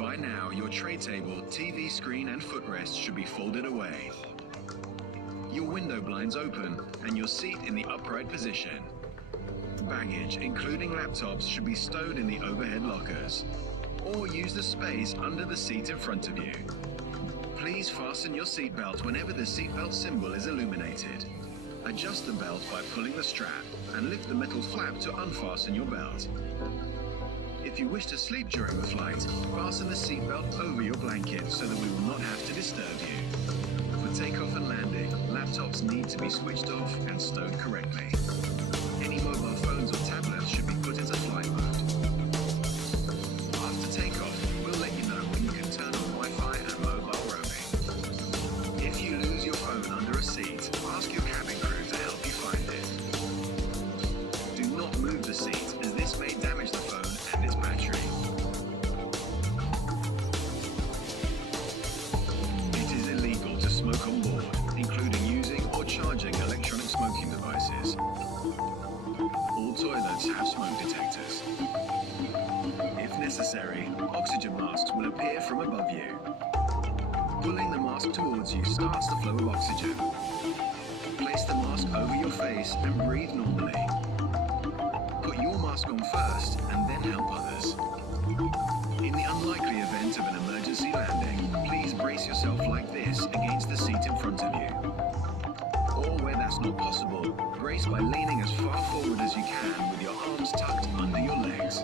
By now, your tray table, TV screen and footrest should be folded away. Your window blinds open and your seat in the upright position. Baggage, including laptops, should be stowed in the overhead lockers, or use the space under the seat in front of you. Please fasten your seatbelt whenever the seatbelt symbol is illuminated. Adjust the belt by pulling the strap and lift the metal flap to unfasten your belt. If you wish to sleep during the flight, fasten the seatbelt over your blanket so that we will not have to disturb you. For takeoff and landing, laptops need to be switched off and stowed correctly. Any mobile phones or tablets should be put into flight mode. After takeoff, we'll let you know when you can turn on Wi-Fi and mobile roaming. If you lose your phone under a seat, ask your cabin crew to help you find it. Do not move the seat, as this may damage the phone and its battery. It is illegal to smoke on board, including using or charging electronic smoking devices. All toilets have smoke detectors. If necessary, oxygen masks will appear from above you. Pulling the mask towards you starts the flow of oxygen. Place the mask over your face and breathe normally. Put your mask on first and then help others. In the unlikely event of an emergency landing, please brace yourself like this against the seat in front of you. Or where that's not possible, brace by leaning as far forward as you can with your arms tucked under your legs.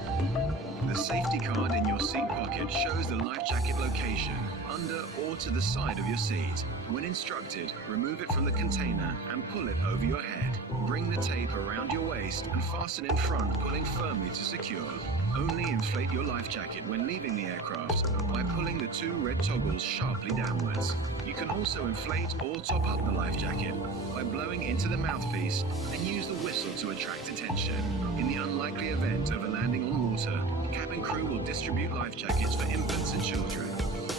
The safety card in your seat pocket shows the life jacket location under or to the side of your seat. When instructed, remove it from the container and pull it over your head. Bring the tape around your waist and fasten in front, pulling firmly to secure. Only inflate your life jacket when leaving the aircraft by pulling the two red toggles sharply downwards. You can also inflate or top up the life jacket by blowing into the mouthpiece and use the whistle to attract attention. In the unlikely event of a landing on water, cabin crew will distribute life jackets for infants and children.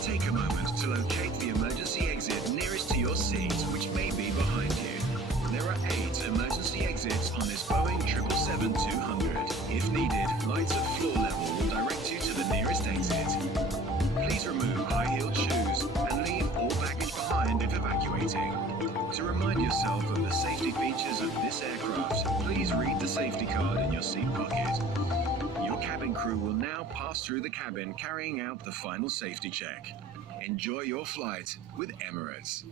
Take a moment to locate the emergency exit nearest to your seat, which may be behind you. There are 8 emergency exits on this Boeing 777-200. If needed, lights at floor level will direct you to the nearest exit. Please remove high-heeled shoes and leave all baggage behind if evacuating. To remind yourself of the safety features of this aircraft, please read the safety card in your seat pocket. Your cabin crew will now pass through the cabin carrying out the final safety check. Enjoy your flight with Emirates.